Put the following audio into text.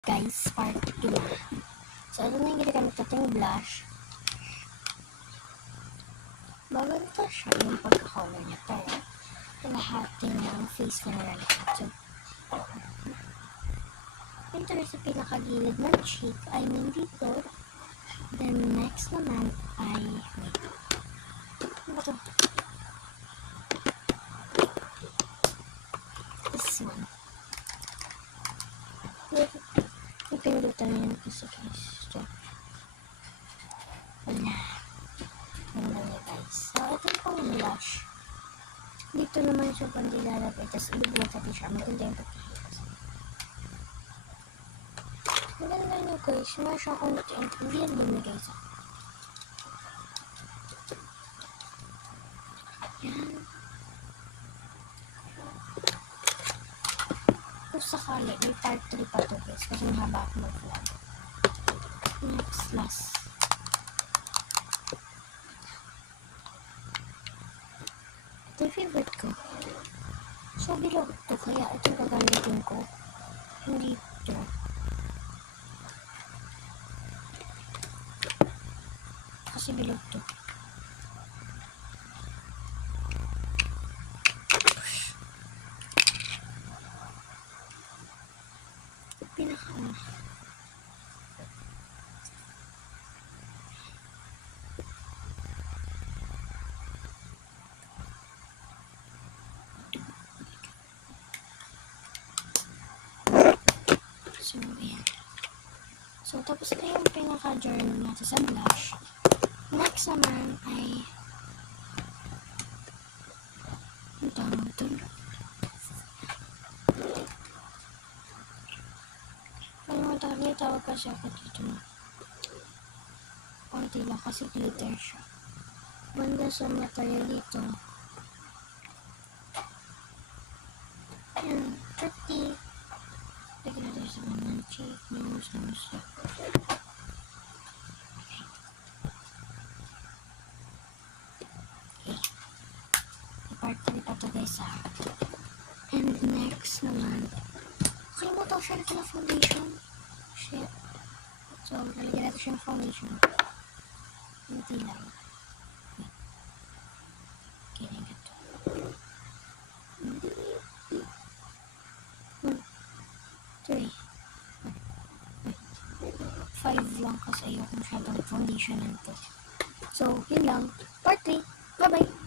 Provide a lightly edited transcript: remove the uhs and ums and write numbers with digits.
Guys, part 2. So, ito na yung ginagamit natin blush. Maganda siya yung pagka-color niya. Pero, kalahati ng face ko na lang ito. Ito rin sa pinakagilid ng cheek, I mean dito. Then, next naman ay, wait. Ano ba ito? This one. Wait. Pindutan yun kasi guys. So, wala. Ganda niya guys. So, ito yung pang blush. Dito naman siya pang nilalagay. Tapos, ilagay natin siya. Maganda yung pagkihit. Maganda niya guys. Meron siyang unti-unti. Hindi yan lumigay sa. Yan. Kung sakali, may part 3 pa to guys. Kasi mahaba ako mag-vlog. Next, last. Ito yung favorite ko. So, bilog ito. Kaya ito gagamitin ko. Hindi ito. Kasi bilog ito. Pinaka-una. So, ayan. So, tapos na yung pinaka-journey natin sa blush. Next naman ay ang tawag doon. May tawag kasi ako dito na. Konti lang kasi glitter siya. Banda sa material dito. Ayan, pretty. Lagyan natin sa mga cheek, nose. Okay. I-part 3 pa to guys ha. And next naman. Kalimutan ko siya na foundation. Shit. So, nalagyan natin siya ng foundation. Hindi lang. Okay, na ito. 3. 5 lang kasi ayoko masyadong foundation nito. So, yun lang. Part 3. Bye-bye!